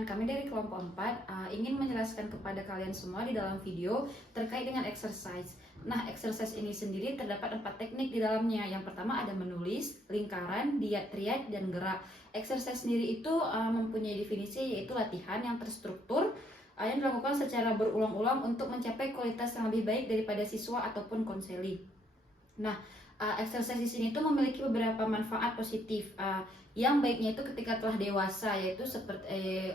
teman-teman, kami dari kelompok 4 ingin menjelaskan kepada kalian semua di dalam video terkait dengan exercise. Nah, exercise ini sendiri terdapat 4 teknik di dalamnya. Yang pertama ada menulis, lingkaran, triad, dan gerak. Exercise sendiri itu mempunyai definisi yaitu latihan yang terstruktur yang dilakukan secara berulang-ulang untuk mencapai kualitas yang lebih baik daripada siswa ataupun konseli. Nah, exercise di sini tuh memiliki beberapa manfaat positif. Yang baiknya itu ketika telah dewasa, yaitu seperti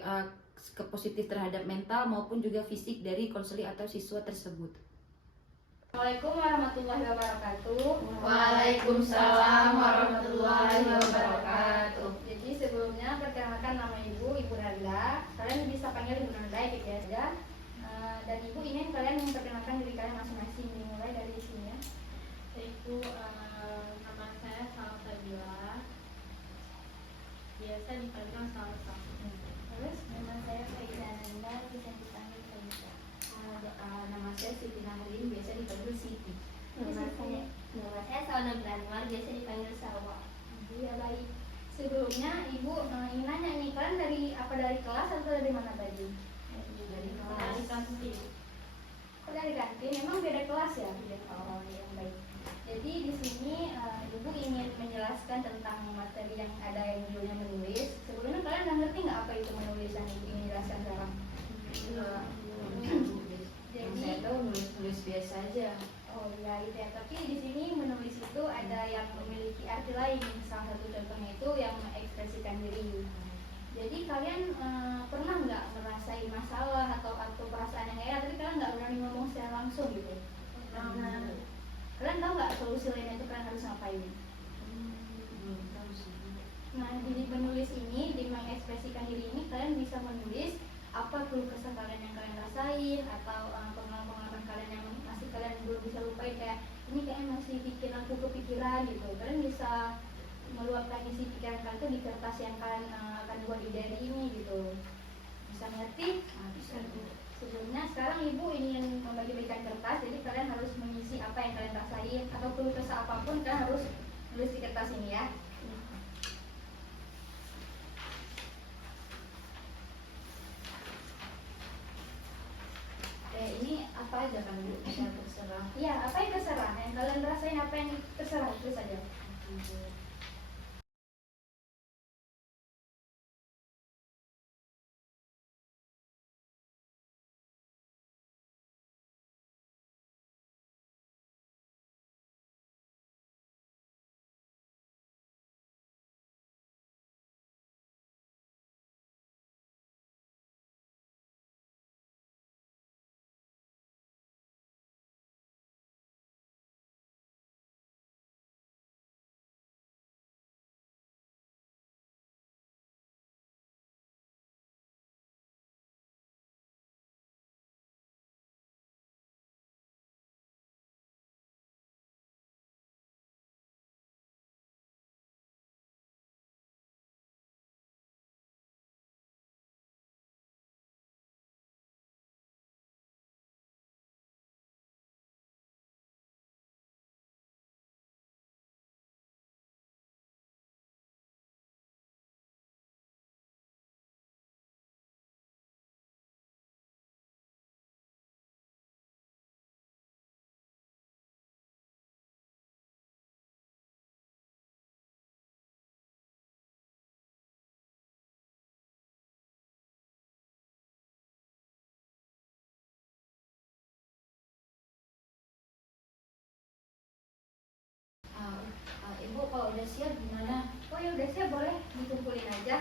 positif terhadap mental maupun juga fisik dari konseli atau siswa tersebut. Assalamualaikum warahmatullahi wabarakatuh. Waalaikumsalam warahmatullahi wabarakatuh. Jadi sebelumnya perkenalkan nama Ibu Randa. Kalian bisa panggil Ibu Randa gitu ya saja. Dan Ibu ingin kalian memperkenalkan diri kalian masing-masing. Dimulai dari sini ya. Yaitu nama saya Salsabila, biasa dipanggil Salsa. Terus nama saya Faida Nanda, bisa dipanggil Faida. Nama saya Siti Nahrin, biasa dipanggil Siti. Nama saya Sawana Branwar, biasa dipanggil Sawa. Iya baik. Sebelumnya Ibu ingin nanya nih, kalian dari kelas atau dari mana tadi? Dari Dari kelas. kantin. Oh, dari kantin. Memang beda kelas ya? Oh, yang baik. Jadi di sini Ibu ingin menjelaskan tentang materi yang ada yang judulnya menulis. Sebelumnya kalian udah ngerti nggak apa itu menulis yang Ibu ingin jelaskan sekarang? Yang saya tahu nulis biasa aja. Oh iya itu ya. Tapi di sini menulis itu ada yang memiliki arti lain. Salah satu contohnya itu yang mengekspresikan diri. Jadi kalian pernah nggak merasain masalah atau perasaan yang enak, tapi kalian nggak berani ngomong secara langsung gitu? Kalian tahu nggak solusi lainnya itu kalian harus ngapain? Belum tahu sih. Nah, di menulis ini, di mengekspresikan diri ini, kalian bisa menulis apa keluh kesah kalian yang kalian rasain atau pengalaman kalian yang masih kalian belum bisa lupain, kayak ini kayaknya masih bikin aku kepikiran gitu. Kalian bisa meluapkan isi pikiran kalian itu di kertas yang kalian akan buat di diary ini gitu. Bisa ngerti? Bisa. Sebelumnya sekarang Ibu ingin membagi-bagikan kertas, jadi kalian harus mengisi apa yang kalian rasain atau keluh kesah apapun, kalian harus tulis di kertas ini ya. Ini apa aja kan Bu? Bisa terserah. Iya, apa yang terserah, yang kalian rasain apa yang terserah itu saja. Ibu kalau udah siap gimana? Oh ya udah siap, boleh dikumpulin aja.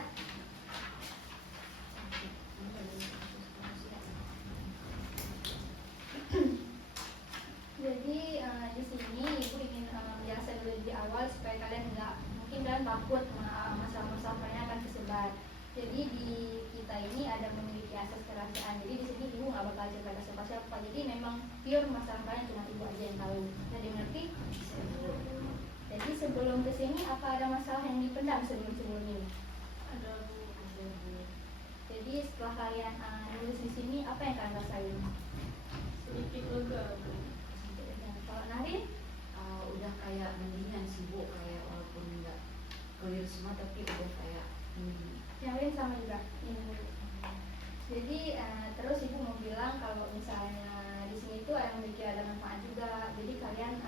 Jadi di sini Ibu ingin menjelaskan dulu di awal supaya kalian mungkin kalian takut masalah-masalah kalian akan tersebar. Jadi di kita ini ada memiliki asas kerahasiaan. Jadi di sini Ibu nggak bakal cerita ke siapa-siapa. Jadi memang pure masalah kalian cuma Ibu aja yang tahu. Nah, dimengerti? Jadi sebelum kesini apa ada masalah yang dipendam sebelum ini? Ada Bu. Jadi setelah kalian nulis di sini apa yang kalian rasain? Sedikit lega Bu. Kalau Nahrin? Udah kayak mendingan sih Bu, kayak walaupun nggak clear semua tapi udah kayak Yang lain sama juga. kalau misalnya di sini tuh yang memiliki ada manfaat juga. Jadi kalian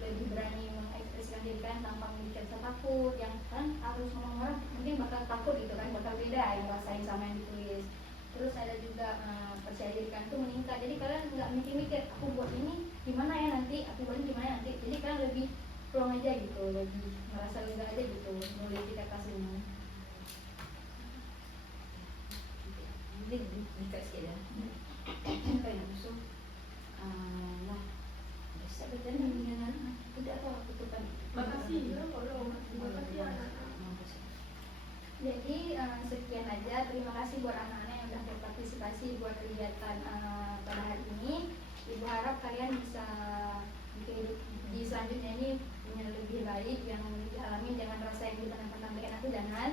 lebih berani mengekspresikan diri kalian tanpa memiliki rasa takut. Yang kan harus ngomong orang mungkin bakal takut gitu kan, bakal beda yang rasain sama yang ditulis. Terus ada juga percaya diri kalian tuh meningkat. Jadi kalian nggak mikir-mikir aku buat ini gimana ya nanti, aku buat ini gimana nanti. Jadi kalian lebih plong aja gitu, lebih merasa lega aja gitu nulis di kertas ini. Jadi buka sedikit ya. Kayak musuh. Nah, bisa berjalan dengan tidak apa tutupan. Makasih ya kalau makasih anak-anak. Jadi sekian aja, terima kasih buat anak-anak yang sudah berpartisipasi buat kegiatan pada hari ini. Ibu harap kalian bisa di selanjutnya ini punya lebih baik yang dialami, jangan rasa yang kita sampaikan aku jangan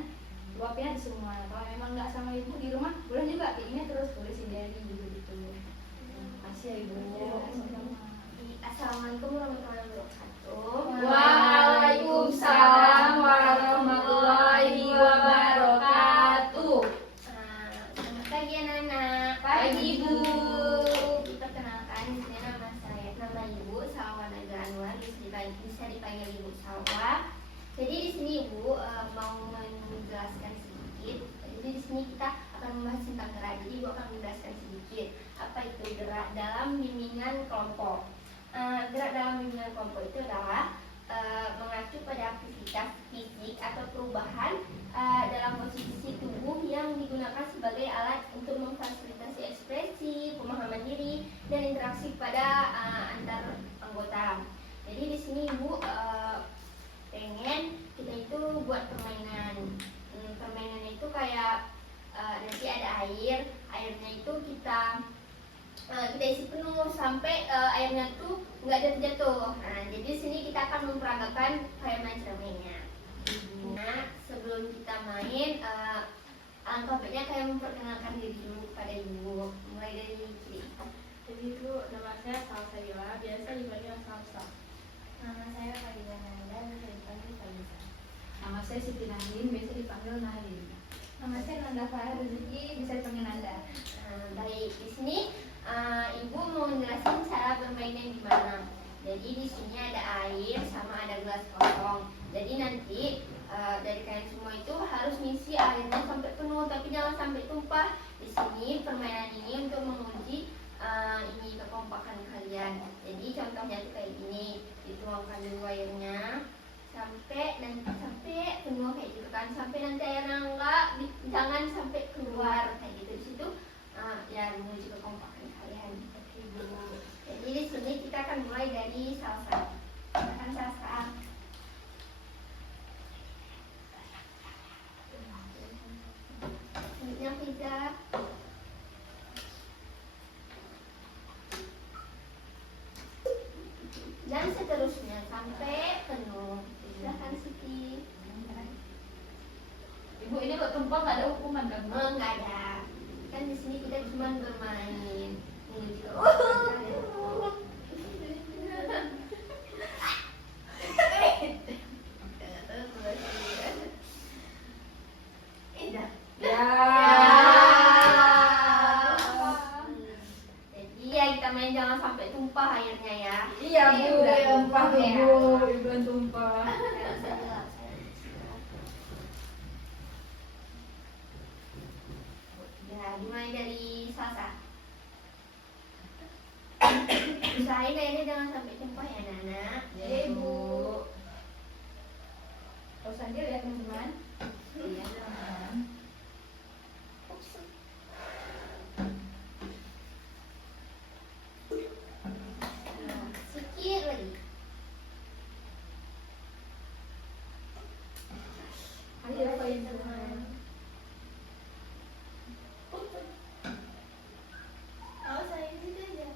luapin aja semua. Kalau memang nggak sama ibu di rumah boleh juga kayak ini terus tulisin diary gitu. Makasih ya ibu. Assalamualaikum warahmatullahi wabarakatuh. Waalaikumsalam warahmatullahi wabarakatuh. Selamat pagi anak-anak. Pagi, Bu. Perkenalkan, di sini nama Ibu Salwa Naga Anwar, bisa dipanggil Ibu Salwa. Jadi di sini Ibu mau menjelaskan sedikit. Jadi di sini kita akan membahas tentang gerak. Jadi Ibu akan menjelaskan sedikit apa itu gerak dalam bimbingan kelompok. Gerak dalam bimbingan kelompok itu adalah mengacu pada aktivitas fisik atau perubahan dalam posisi tubuh yang digunakan sebagai alat untuk memfasilitasi ekspresi, pemahaman diri, dan interaksi pada antar anggota. Jadi di sini Ibu pengen kita itu buat permainan. Permainannya itu kayak nanti ada airnya itu kita isi penuh sampai airnya tuh nggak jatuh. Nah, jadi di sini kita akan memperagakan kayak macam mainnya. Nah, sebelum kita main, alangkah baiknya kayak memperkenalkan diri dulu kepada Ibu. Mulai dari Kiri. Jadi itu nama saya Salsa Ila, biasa dipanggil Salsa. Nama saya Farida Nanda, bisa dipanggil Farida. Nama saya Siti Nahin, biasa dipanggil Nahin. Nama saya Nanda Farah Rezeki, bisa dipanggil Nanda. Baik, di sini Ibu mau menjelaskan cara bermainnya gimana. Jadi di sini ada air sama ada gelas kosong. Jadi nanti dari kalian semua itu harus ngisi airnya sampai penuh, tapi jangan sampai tumpah. Di sini permainan ini untuk menguji ini kekompakan kalian. Jadi contohnya itu kayak gini, dituangkan dulu airnya sampai penuh kayak gitu kan, sampai nanti airnya enggak, jangan sampai keluar kayak gitu. Di situ ya menguji kekompakan kalian. Oke Bu. Jadi di sini kita akan mulai dari Salsa. Silakan Salsa. Selanjutnya Fiza. Dan seterusnya sampai penuh. Silakan Siti. Ibu ini kok tumpah nggak ada hukuman kan? Bu? Enggak ada. Kan di sini kita cuma bermain. Ya. Jadi ya kita main jangan sampai tumpah airnya ya. Iya Bu, Udah tumpah tumpah ya. Bu, ibu yang tumpah. Ya, dimulai dari Salsa. Usahain airnya jangan sampai tumpah ya Nana. Ya Bu. Terus aja ya teman-teman. Iya teman-teman. Sedikit lagi. Ayo apa yang teman? Oh, saya itu aja.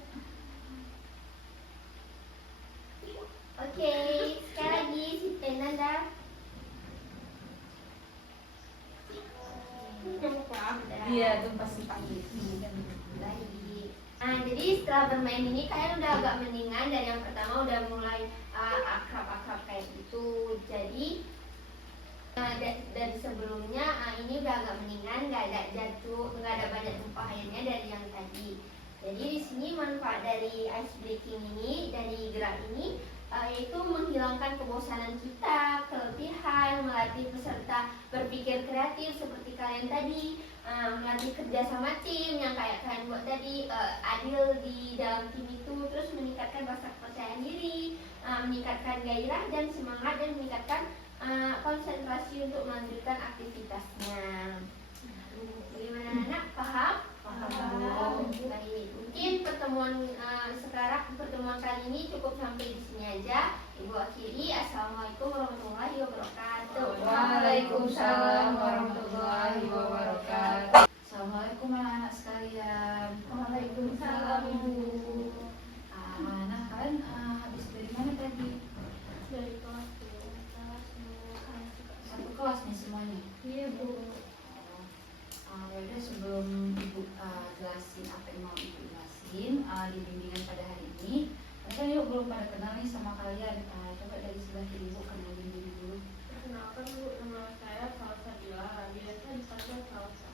Oke, sekali lagi Nanda. Iya tumpah sedikit. Baik. Nah, jadi setelah bermain ini kalian udah agak mendingan. Dari yang pertama udah mulai akrab-akrab kayak gitu. Jadi dari sebelumnya ini udah agak mendingan, nggak ada jatuh, nggak ada banyak tumpah airnya dari yang tadi. Jadi di sini manfaat dari ice breaking ini, dari gerak ini, yaitu menghilangkan kebosanan kita, keletihan, melatih peserta berpikir kreatif seperti kalian tadi, melatih kerja sama tim yang kayak kalian buat tadi, adil di dalam tim itu, terus meningkatkan rasa kepercayaan diri, meningkatkan gairah dan semangat, dan meningkatkan konsentrasi untuk melanjutkan aktivitasnya. Bagaimana anak? Paham? Paham. Baik, mungkin pertemuan kali ini cukup sampai di sini aja. Ibu akhiri. Assalamualaikum warahmatullahi wabarakatuh. Waalaikumsalam warahmatullahi wabarakatuh. Assalamualaikum anak-anak sekalian. Waalaikumsalam Ibu. Nah, kalian habis dari mana tadi? Dari kelas Satu kelas nih semuanya. iya Bu. Yaudah, sebelum ibu jelasin apa yang mau ibu jelasin di bimbingan pada hari ini, kan yuk belum pada kenal nih sama kalian. Coba dari sebelah kiri ibu kenalin diri dulu. Perkenalkan Bu, nama saya Salsa Bila, biasa dipanggil Salsa.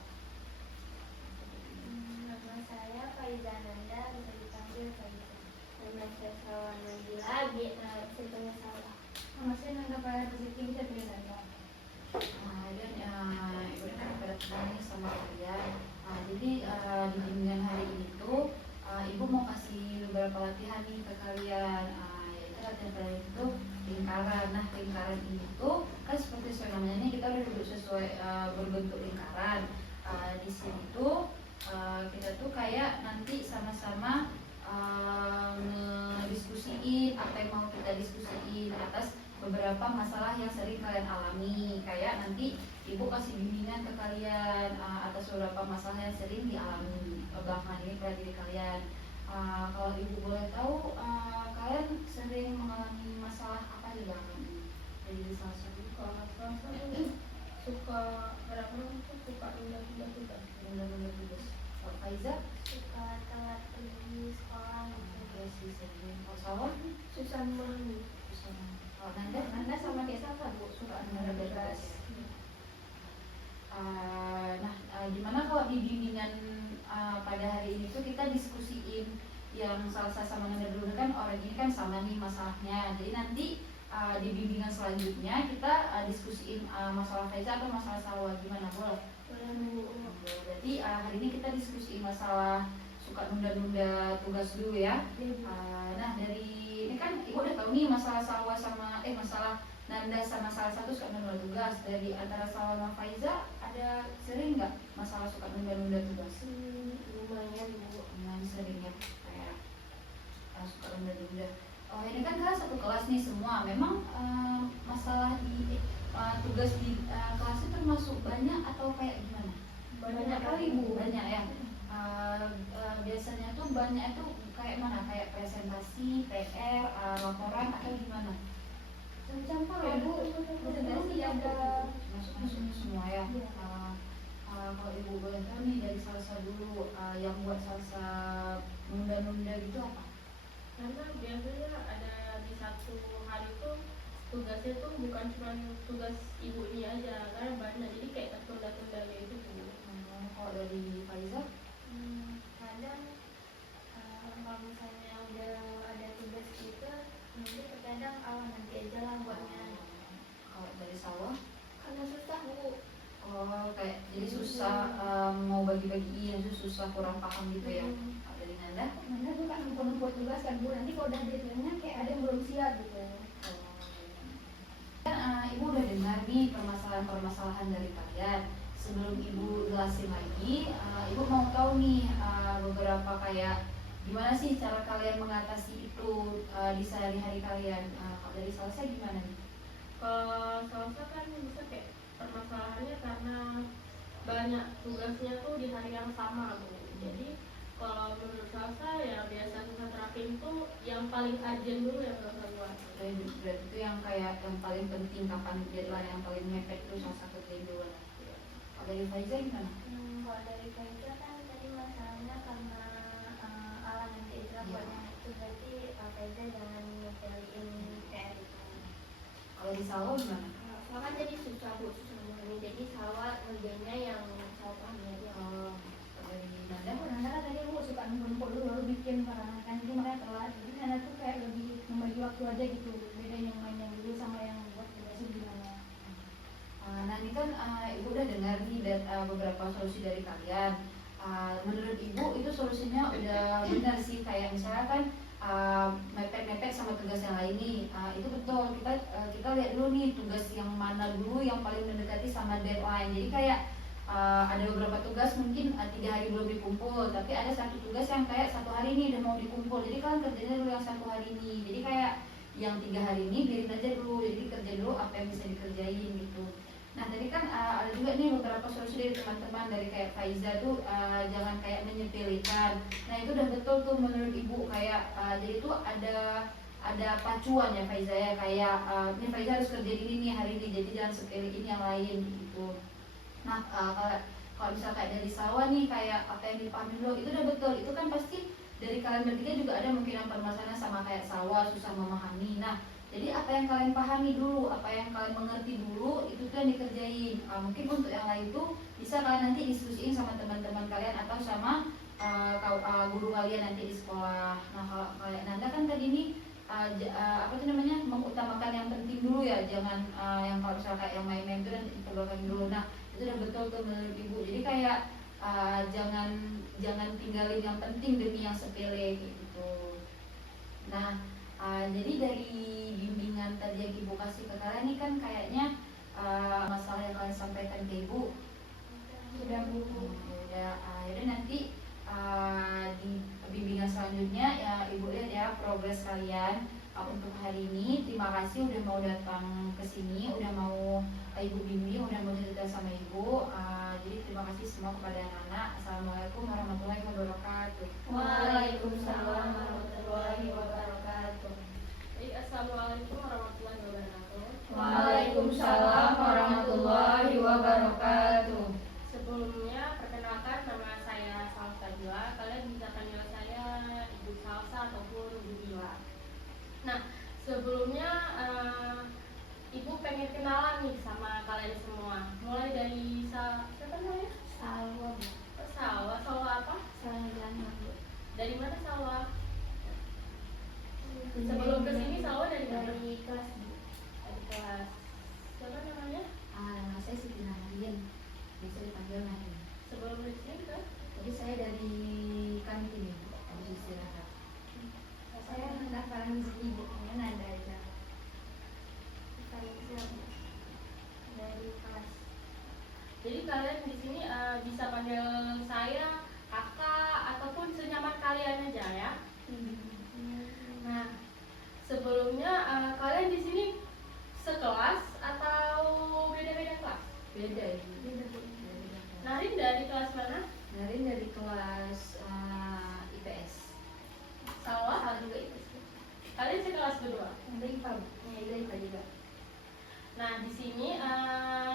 Nama saya Faiza Nanda, bisa dipanggil Faiza. Nama saya Salwa Nabila, bisa dipanggil Salwa. Nama saya Nanda Faya Rezeki, bisa dipanggil Nanda. Dan ibu udah pada kenal nih sama kalian. Jadi di bimbingan hari ini tuh ibu mau kasih beberapa latihan nih ke kalian. Yaitu latihan kalian itu lingkaran. Nah, lingkaran ini tuh kan seperti sesuai namanya nih, kita udah duduk sesuai berbentuk lingkaran. Di sini tuh kita tuh kayak nanti sama-sama ngediskusiin apa yang mau kita diskusiin atas beberapa masalah yang sering kalian alami. Kayak nanti ibu kasih bimbingan ke kalian atas beberapa masalah yang sering dialami belakangan ini pada diri kalian. Kalau ibu boleh tahu, kalian sering mengalami masalah apa di belakangan ini? Dari salah satu. Kalau Salsa Bu, suka kadang-kadang tuh suka nunda-nunda tugas. Benar-benar tugas. Kalau Faiza, Suka telat pergi sekolah. ya sih sering. Kalau Salwa, Susah memahami. kalau Nanda sama kayak Salsa Bu, suka Nanda nunda tugas. tugas. Gimana kalau di bimbingan pada hari ini tuh kita diskusiin yang Salsa sama Nanda dulu kan orang ini kan sama nih masalahnya. Jadi nanti di bimbingan selanjutnya kita diskusiin masalah Faiza atau masalah Salwa, gimana, boleh? Berarti hari ini kita diskusiin masalah suka nunda-nunda tugas dulu ya. Nah, dari ini kan ibu udah tahu nih masalah Salwa sama masalah Nanda sama salah satu suka nunda tugas. Dari antara Salwa sama Faiza ada sering nggak masalah suka nunda-nunda tugas? Lumayan Bu. Lumayan sering ya, kayak suka nunda-nunda. Oh, ini kan kalian satu kelas nih semua. Memang masalah di tugas di kelas itu termasuk banyak atau kayak gimana? Banyak kali Bu. Banyak ya. Biasanya tuh banyak itu kayak mana? Kayak presentasi, PR, laporan atau gimana? Contoh ya Bu, presentasi ada. Masuk-masuknya semua ya. Iya. Kalau ibu boleh tahu nih dari Salsa dulu, yang buat Salsa nunda-nunda gitu apa? Karena biasanya ada di satu hari tuh tugasnya tuh bukan cuma tugas ibu ini aja, karena banyak, jadi kayak tertunda-tunda gitu Bu. Kalau dari Faiza? Kadang kalau misalnya udah ada tugas gitu, nanti terkadang nanti aja lah buatnya. Kalau dari Salwa? Karena susah Bu. Oh, kayak jadi susah mau bagi-bagiin, susah kurang paham gitu ya. Kalau dari Nanda? Mana suka numpuk-numpuk tugas kan Bu, nanti kalau udah deadline-nya kayak ada yang belum siap gitu. Ibu udah dengar nih permasalahan-permasalahan dari kalian. Sebelum ibu jelasin lagi, ibu mau tahu nih beberapa kayak gimana sih cara kalian mengatasi itu di sehari-hari kalian. Kalau dari Salsa gimana nih? Kalau Salsa kan bisa kayak permasalahannya karena banyak tugasnya tuh di hari yang sama Bu. Jadi kalau menurut Salsa ya biasa susah terapin tuh yang paling urgent dulu yang Salsa buat. Berarti itu yang kayak yang paling penting, kapan deadline yang paling mepet itu Salsa kerjain dulu. Kalau dari Faiza gimana? Kalau dari Faiza kan tadi masalahnya karena alam nanti Izra Iya. buatnya itu, berarti Faiza jangan ngepelin PR itu. Kalau di Salwa gimana? Salwa kan jadi susah Bu, susah memahami. Jadi Salwa ngerjainnya yang Salwa pahami aja. Kalau dari Nanda? Nanda kan tadi Bu suka numpuk dulu waktu aja gitu, bedain yang main yang dulu sama yang waktu biasa gimana. Nah ini kan ibu udah dengar nih beberapa solusi dari kalian. Menurut ibu itu solusinya udah benar sih, kayak misalnya kan mepet-mepet sama tugas yang lain nih. Itu betul, kita lihat dulu nih tugas yang mana dulu yang paling mendekati sama deadline. Jadi kayak ada beberapa tugas mungkin 3 hari belum dikumpul, tapi ada satu tugas yang kayak 1 hari ini udah mau dikumpul. Jadi kalian kerjanya dulu yang 1 hari ini. Jadi kayak yang 3 hari ini biarin aja dulu. Jadi kerja dulu apa yang bisa dikerjain gitu. Nah tadi kan ada juga nih beberapa solusi dari teman-teman, dari kayak Faiza tuh jangan kayak menyepelekan. Nah itu udah betul tuh menurut ibu, kayak jadi tuh ada pacuan ya Faiza ya, kayak ini Faiza harus kerja ini nih hari ini, jadi jangan sepelein yang lain gitu. Nah kalau misalnya kayak dari Salwa nih, kayak apa yang dipahami dulu itu udah betul. Itu kan pasti dari kalian bertiga juga ada mungkin yang permasalahan sama kayak Salwa, susah memahami. Nah jadi apa yang kalian pahami dulu, apa yang kalian mengerti dulu, itu tuh yang dikerjain. Mungkin untuk yang lain tuh bisa kalian nanti diskusiin sama teman-teman kalian atau sama guru kalian nanti di sekolah. Nah kalau kalian Nanda kan tadi nih apa tuh namanya, mengutamakan yang penting dulu ya, jangan yang kalau misalnya kayak yang main-main itu dan diterbangkan dulu. Nah itu udah betul tuh menurut ibu. Jadi kayak jangan tinggalin yang penting demi yang sepele gitu. Nah jadi dari bimbingan tadi yang ibu kasih ke kalian ini kan kayaknya masalah yang kalian sampaikan ke ibu Sudah Bu. udah yaudah nanti di bimbingan selanjutnya ya ibu lihat ya progres kalian untuk hari ini. Terima kasih udah mau datang ke sini, udah mau ibu bimbing, udah mau cerita sama ibu. Jadi terima kasih semua kepada anak-anak. Assalamualaikum warahmatullahi wabarakatuh. Waalaikumsalam warahmatullahi wabarakatuh. Assalamualaikum warahmatullahi wabarakatuh. Waalaikumsalam warahmatullahi wabarakatuh. Sebelumnya perkenalkan, nama saya Salsa Bila. Kalian bisa panggil saya Ibu Salsa ataupun Ibu Bila. Nah, sebelumnya Ibu pengen kenalan nih sama kalian semua. Mulai dari siapa namanya? Salwa Bu. Salwa. Salwa apa? Salwa Bu. Dari mana Salwa? Sebelum kesini Salwa dari mana? Dari kelas Bu. Dari kelas. Siapa namanya? Nama saya Siti Nahdien, bisa dipanggil Nahdien. Sebelum kesini kan? Jadi saya dari kantin ibu, habis istirahat. Saya pendaftaran rezeki Bu. Mana ada aja. Saya dari kelas. Jadi kalian di sini bisa panggil saya kakak ataupun senyaman kalian aja ya. Nah, sebelumnya kalian di sini sekelas atau beda-beda kelas? Beda ibu. Beda Bu. Beda kelas. Narin dari kelas mana? Narin dari kelas IPS. Salwa? Salah juga itu. Kalian sekelas berdua. Ada IPA Bu. Iya IPA juga. Nah, di sini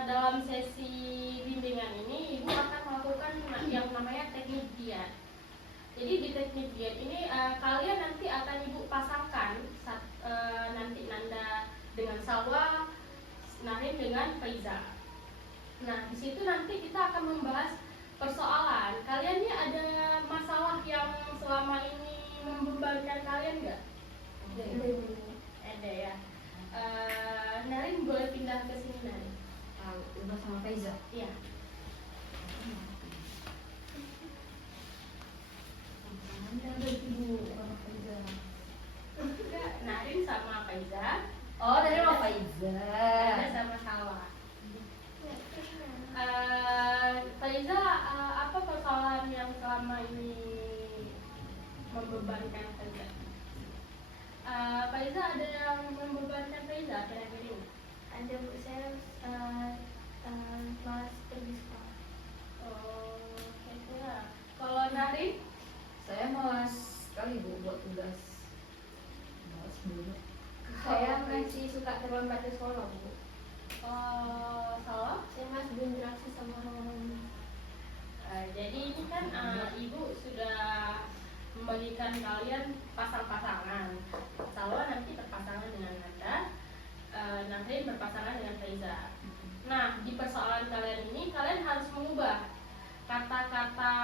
dalam sesi bimbingan ini Ibu akan melakukan yang namanya teknik diet. Jadi di teknik diet ini kalian nanti akan Ibu pasangkan nanti Nanda dengan Salwa, Narin dengan Faiza. Nah, di situ nanti kita akan membahas persoalan. Kalian ini ada masalah yang selama ini membebankan kalian nggak? Ada Ada ya? Bu. Ada ya. Narin boleh pindah ke sini Narin. Udah sama Faiza. Iya. Ada Bu. Sama Faiza. Enggak, Narin sama Faiza. Oh dari sama Faiza. Ada sama Salwa. Faiza, apa persoalan yang selama ini membebankan Faiza? Faiza, ada yang membebankan Faiza kira-kira ini? Ada Bu. Saya malas pergi sekolah. Oh, kira-kira. Kalau Narin? Saya malas sekali bu buat tugas. Malas dulu. Saya masih suka terlambat ke sekolah Bu. Salwa? Saya masih berinteraksi sama orang-orang. Jadi ini kan Ibu sudah membagikan kalian pasang-pasangan. Salwa nanti berpasangan dengan Nanda, Narin berpasangan dengan Faiza. Nah, di persoalan kalian ini kalian harus mengubah kata-kata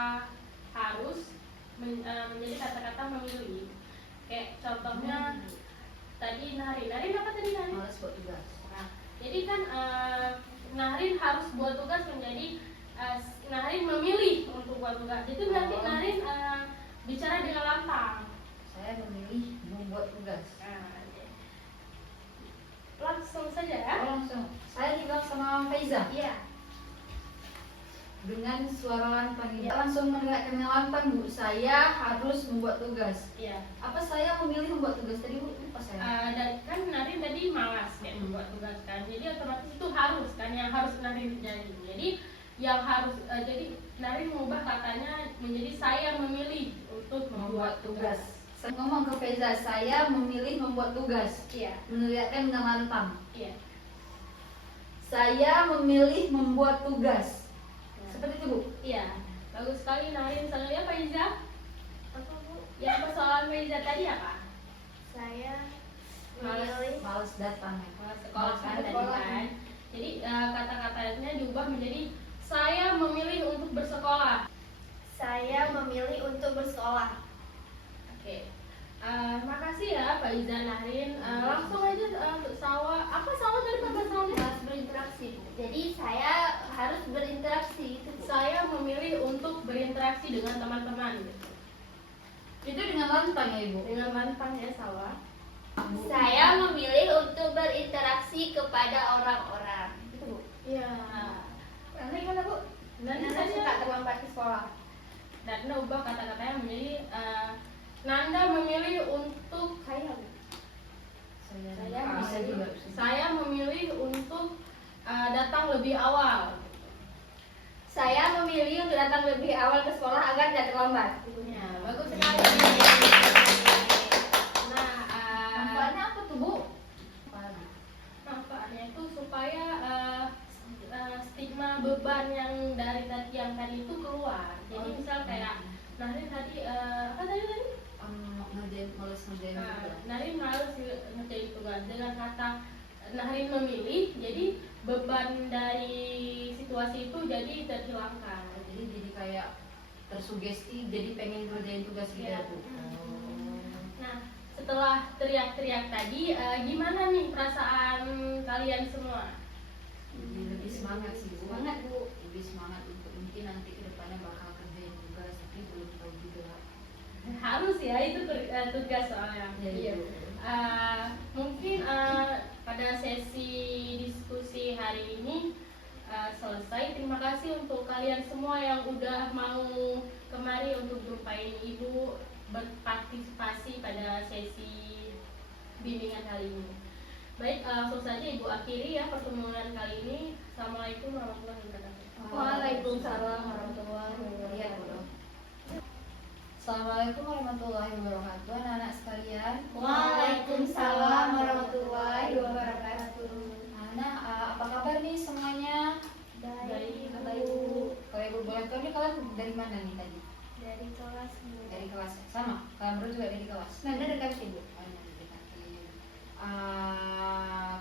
harus menjadi kata-kata memilih. Kayak contohnya tadi Nahrin apa tadi Nahrin? Malas buat tugas. Nah, jadi kan Nahrin harus buat tugas menjadi Nahrin memilih untuk buat tugas. Itu nanti Nahrin bicara dengan lantang. Saya memilih membuat tugas. Langsung saja ya. Oh, langsung. Saya tinggal sama Faiza. Iya. Dengan suara lantang. Kita langsung mendengarkan dengan lantang, Bu. Saya harus membuat tugas. Iya. Apa saya memilih membuat tugas tadi, Bu? Lupa saya. Dan kan Nahrin tadi malas kayak membuat tugas kan. Jadi otomatis itu harus kan yang harus Nahrin jadi. Jadi yang harus jadi Nahrin mengubah katanya menjadi saya memilih untuk membuat tugas. Saya ngomong ke Faiza, saya memilih membuat tugas. Iya. Meneriakkan dengan lantang. Iya. Saya memilih membuat tugas. Seperti itu, Bu. Iya. Bagus sekali Nahrin. Selanjutnya Faiza. Apa Bu? Yang persoalan Faiza tadi apa? Saya Malas. memilih Males datang ya. Malas sekolah kan tadi Sekolah. kan. Jadi kata-katanya diubah menjadi saya memilih untuk bersekolah. saya memilih untuk bersekolah. Oke. Makasih ya Faiza Nahrin. Langsung aja Sawa. Apa Sawa tadi kata Sawa? Harus berinteraksi, Bu. Jadi saya harus berinteraksi. Saya memilih untuk berinteraksi dengan teman-teman. Itu dengan lantang ya, Ibu. Dengan lantang ya Sawa. Saya memilih untuk berinteraksi kepada orang-orang. Itu, Bu. Iya. Nanti gimana, Bu? Nanti Nanda suka saja. terlambat ke sekolah. Dan Nanda ubah kata-katanya menjadi Nanda memilih untuk Saya saya bisa juga. memilih, saya memilih untuk datang lebih awal. Saya memilih untuk datang lebih awal ke sekolah agar tidak terlambat. Ya, bagus sekali. Nah, Manfaatnya apa tuh, Bu? manfaatnya itu supaya stigma beban yang yang tadi itu keluar. Jadi misal kayak Nahrin tadi apa tadi? Males ngerjain tugas. Nahrin males ngerjain tugas dengan kata Nahrin memilih, jadi beban dari situasi itu jadi terhilangkan. Jadi kayak tersugesti, jadi pengen ngerjain tugas gitu Iya. ya, Bu. Nah, setelah teriak-teriak tadi, gimana nih perasaan kalian semua? Jadi lebih semangat sih, Bu. Semangat, Bu. Lebih semangat untuk mungkin nanti kedepannya bakal kerjain tugas, tapi belum tahu juga. Harus ya, itu tugas soalnya. Iya. Mungkin pada sesi diskusi hari ini selesai. Terima kasih untuk kalian semua yang udah mau kemari untuk jumpain Ibu, berpartisipasi pada sesi bimbingan kali ini. Baik, langsung saja Ibu akhiri ya pertemuan kali ini. Assalamualaikum warahmatullahi wabarakatuh. Waalaikumsalam warahmatullahi wabarakatuh. Assalamualaikum warahmatullahi wabarakatuh, anak-anak sekalian. Waalaikumsalam warahmatullahi wabarakatuh. Anak, apa kabar nih semuanya? Baik, Bu. Kalau Ibu boleh tahu nih kalian dari mana nih tadi? Dari kelas Dari kelas sama? Kalian berdua juga dari kelas? Nanda dekat Ibu.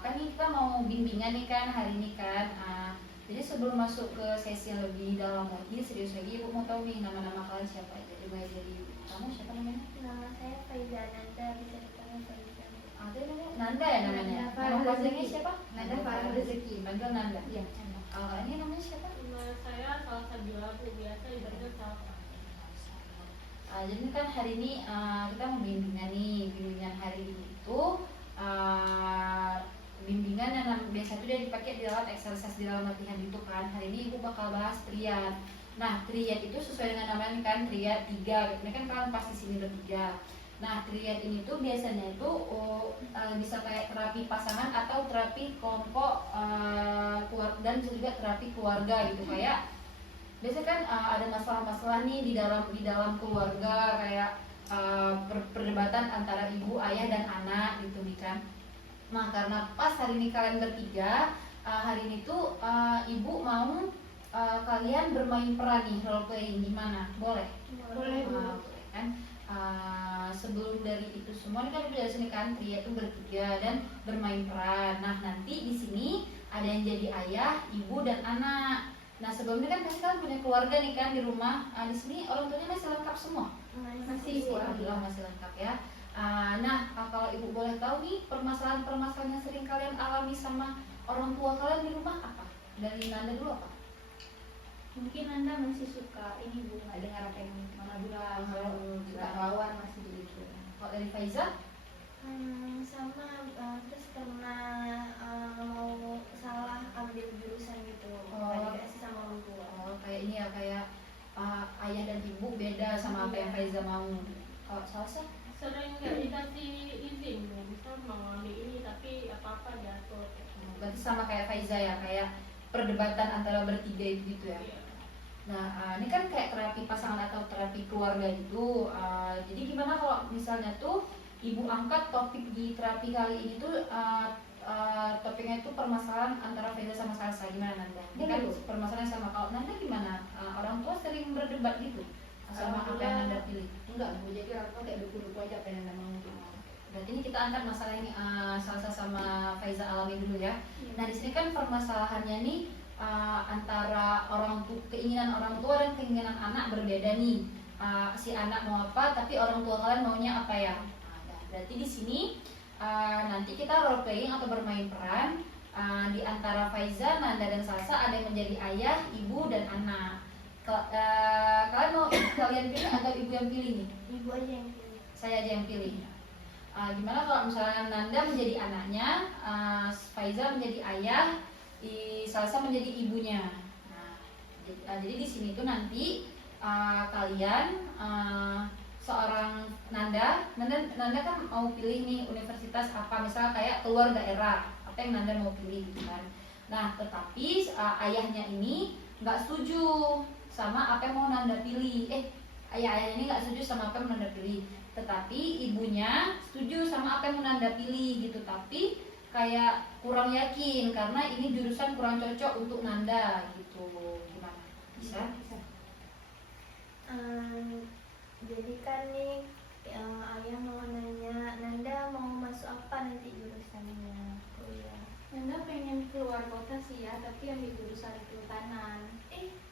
Kan nih kita mau bimbingan nih kan hari ini kan. Jadi sebelum masuk ke sesi yang lebih dalam lagi, serius lagi, Ibu mau tahu nih nama-nama kalian siapa aja? Mulai dari kamu siapa namanya? Nama saya Faiza Nanda, bisa dipanggil Faiza. Ada namanya Nanda ya namanya. Nanda Nama Farah panjangnya Rezeki. siapa? Nanda Farah Rezeki. Panggil Nanda. Iya. Ini namanya siapa? Nama saya Salsabila, biasa dipanggil Salsa. Jadi kan hari ini kita mau bimbingan nih. Bimbingan hari ini itu bimbingan yang biasa itu dia dipakai di dalam exercise di dalam latihan itu kan. Hari ini Ibu bakal bahas triad. Nah, triad itu sesuai dengan namanya kan, triad 3. Ini kan kalian pasti sini bertiga. Nah, triad ini tuh biasanya itu bisa kayak terapi pasangan atau terapi kelompok keluarga, dan juga terapi keluarga gitu. Kayak biasanya kan ada masalah-masalah nih di dalam keluarga, kayak perdebatan antara ibu, ayah dan anak gitu nih kan. Nah, karena pas hari ini kalian bertiga, hari ini tuh ibu mau kalian bermain peran nih, role playing, gimana? Boleh? Boleh, Bu. Boleh kan? Sebelum dari itu semua, ini kan udah sini kan, pria itu bertiga dan bermain peran. Nah, nanti di sini ada yang jadi ayah, ibu dan anak. Nah, sebelumnya kan pasti kalian punya keluarga nih kan di rumah. Di sini orang tuanya masih lengkap semua. Masih, Bu. Alhamdulillah masih lengkap ya. Kalau ibu boleh tahu nih, permasalahan-permasalahan yang sering kalian alami sama orang tua kalian di rumah apa? Dari Nanda dulu apa? Mungkin Anda masih suka ini Bu, nggak dengar apa yang Mama bilang, suka lawan masih begitu. Kalau dari Faiza? Sama terus karena mau salah ambil jurusan gitu, nggak dikasih sama orang tua. Kayak ini ya, kayak ayah dan ibu beda sama apa yang Faiza mau. Kalau Salsa? Sering nggak dikasih izin, misal mau ambil ini tapi apa-apa diatur. Berarti sama kayak Faiza ya, kayak perdebatan antara bertiga itu gitu ya. Iya. Nah, ini kan kayak terapi pasangan atau terapi keluarga gitu. Jadi gimana kalau misalnya tuh ibu angkat topik di terapi kali ini tuh topiknya itu permasalahan antara Faiza sama Salsa, gimana Nanda? Ini kan permasalahan sama. Kalau Nanda gimana? Orang tua sering berdebat gitu sama apa yang Nanda pilih? Enggak Bu, jadi orang tua kayak duku-duku aja apa yang Anda mau. Berarti ini kita angkat masalah yang Salsa sama Faiza alami dulu ya. Nah, di sini kan permasalahannya nih antara keinginan orang tua dan keinginan anak berbeda nih. Si anak mau apa, tapi orang tua kalian maunya apa ya? Berarti di sini nanti kita role playing atau bermain peran di antara Faiza, Nanda dan Salsa, ada yang menjadi ayah, ibu dan anak. Kalian mau kalian pilih atau ibu yang pilih nih? Ibu aja yang pilih. Saya aja yang pilih. Gimana kalau misalnya Nanda menjadi anaknya, Faiza menjadi ayah, Salsa menjadi ibunya. Jadi di sini tuh nanti kalian seorang Nanda kan mau pilih nih universitas apa, misalnya kayak keluar daerah, apa yang Nanda mau pilih gitu kan. Nah, tetapi ayahnya ini nggak setuju sama apa yang mau Nanda pilih. Ayahnya ini nggak setuju sama apa yang mau Nanda pilih. Tetapi ibunya setuju sama apa yang mau Nanda pilih gitu. Tapi kayak kurang yakin karena ini jurusan kurang cocok untuk Nanda gitu. Gimana? Bisa? Jadi kan nih ayah mau nanya, Nanda mau masuk apa nanti jurusannya? Oh iya. Nanda pengen keluar kota sih ya, tapi ambil jurusan kehutanan.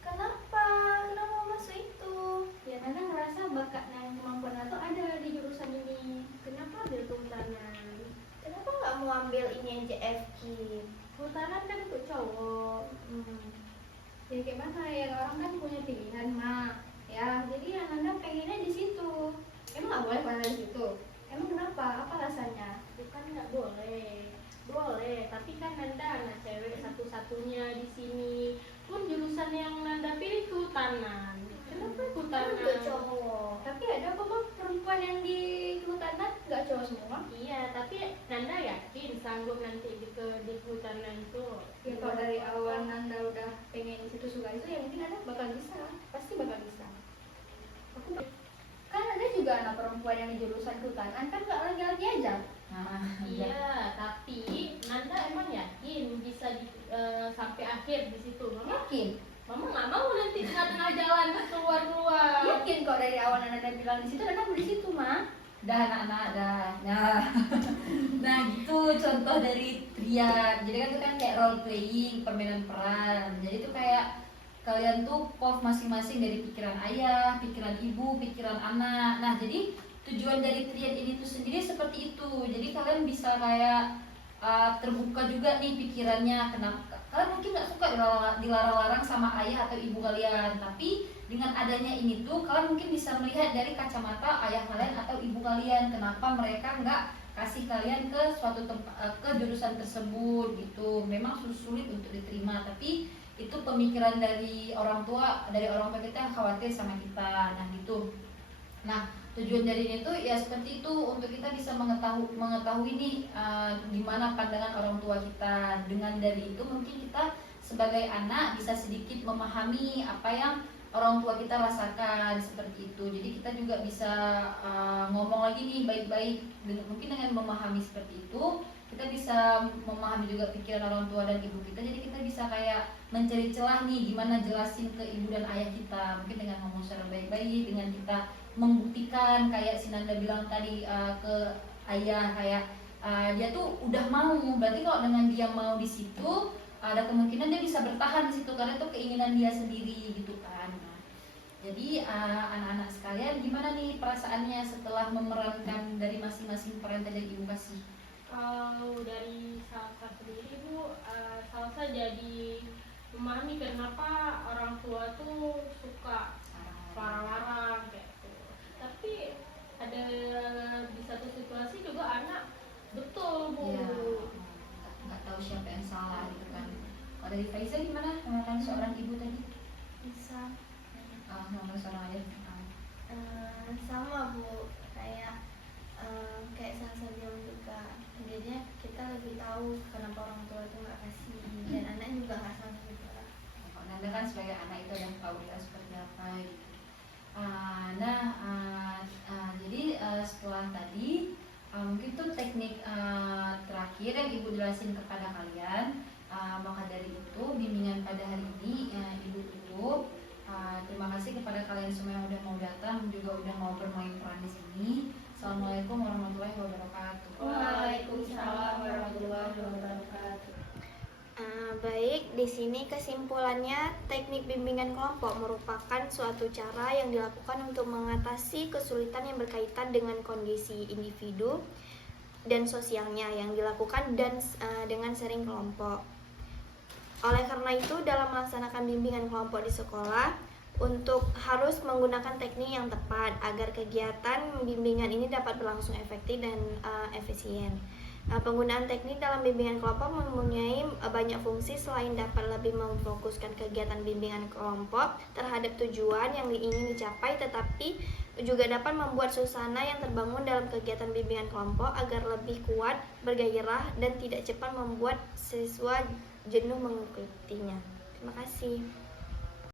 Kenapa? Kenapa mau masuk itu? Ya Nanda ngerasa bakat dan kemampuan Nanda ada di jurusan ini. Kenapa ambil kehutanan? Kenapa nggak mau ambil ini aja FK? Kehutanan kan untuk cowok. Ya kayak mana ya, orang kan punya pilihan Mak. Ya, jadi yang Nanda pengennya di situ. Emang nggak boleh pada di situ? Emang kenapa? Apa alasannya? Bukan nggak boleh, boleh. Tapi kan Nanda anak cewek satu-satunya di sini. Pun jurusan yang Nanda pilih kehutanan. Kenapa kehutanan? Untuk cowok. Tapi ada kok Mak, perempuan yang di kehutanan nggak cowok semua. Iya, tapi Nanda yakin sanggup nanti di kehutanan itu. Ya kalau dari awal Nanda udah pengen di situ, suka itu, ya mungkin Nanda bakal bisa. Pasti bakal bisa. Kan ada juga anak perempuan yang di jurusan kehutanan, kan nggak laki-laki aja. Iya, tapi Nanda emang yakin bisa sampai akhir di situ? Yakin? Mama nggak mau nanti tengah-tengah jalan keluar-keluar. Yakin kok dari awal Nanda bilang di situ, Nanda di situ mah. Dah anak-anak dah. Nah gitu contoh dari triad. Jadi kan itu kan kayak role playing, permainan peran. Jadi itu kayak kalian tuh pos masing-masing dari pikiran ayah, pikiran ibu, pikiran anak. Nah jadi tujuan dari triad ini tuh sendiri seperti itu. Jadi kalian bisa kayak terbuka juga nih pikirannya. Kenapa kalian mungkin nggak suka dilarang-larang sama ayah atau ibu kalian, tapi dengan adanya ini tuh kalian mungkin bisa melihat dari kacamata ayah kalian atau ibu kalian, kenapa mereka nggak kasih kalian ke suatu ke jurusan tersebut gitu. Memang sulit untuk diterima, tapi itu pemikiran dari orang tua kita yang khawatir sama kita. Nah gitu. Nah tujuan dari ini tuh ya seperti itu, untuk kita bisa mengetahui nih gimana pandangan orang tua kita. Dengan dari itu mungkin kita sebagai anak bisa sedikit memahami apa yang orang tua kita rasakan seperti itu. Jadi kita juga bisa ngomong lagi nih baik-baik, mungkin dengan memahami seperti itu kita bisa memahami juga pikiran orang tua dan ibu kita. Jadi kita bisa kayak mencari celah nih gimana jelasin ke ibu dan ayah kita, mungkin dengan ngomong secara baik-baik, dengan kita membuktikan kayak si Nanda bilang tadi ke ayah kayak dia tuh udah mau. Berarti kalau dengan dia mau di situ ada kemungkinan dia bisa bertahan di situ karena itu keinginan dia sendiri gitu kan. Jadi anak-anak sekalian gimana nih perasaannya setelah memerankan dari masing-masing peran tadi yang Ibu kasih? Kalau dari Salsa sendiri Bu, Salsa jadi memahami kenapa orang tua tuh suka larang-larang kayak gitu. Tapi ada di satu situasi juga anak betul Bu. Iya, nggak tahu siapa yang salah gitu kan. Kalau dari Faiza gimana mengatakan seorang ibu tadi? Bisa Sama seorang ayah. sama Bu, kayak kayak Salsa bilang juga, jadinya kita lebih tahu kenapa orang tua itu nggak kasih, dan anak juga nggak sama juga. Anda kan sebagai anak itu yang tahu dia seperti apa gitu. Jadi setelah tadi mungkin tuh teknik terakhir yang Ibu jelasin kepada kalian. Maka dari itu bimbingan pada hari ini Ibu tutup. Terima kasih kepada kalian semua yang udah mau datang, juga udah mau bermain peran di sini. Assalamualaikum warahmatullahi wabarakatuh. Waalaikumsalam warahmatullahi wabarakatuh. Baik, di sini kesimpulannya, teknik bimbingan kelompok merupakan suatu cara yang dilakukan untuk mengatasi kesulitan yang berkaitan dengan kondisi individu dan sosialnya yang dilakukan dengan sharing kelompok. Oleh karena itu, dalam melaksanakan bimbingan kelompok di sekolah, untuk harus menggunakan teknik yang tepat agar kegiatan bimbingan ini dapat berlangsung efektif dan efisien. Penggunaan teknik dalam bimbingan kelompok mempunyai banyak fungsi selain dapat lebih memfokuskan kegiatan bimbingan kelompok terhadap tujuan yang ingin dicapai, tetapi juga dapat membuat suasana yang terbangun dalam kegiatan bimbingan kelompok agar lebih kuat, bergairah, dan tidak cepat membuat siswa jenuh mengikutinya. Terima kasih.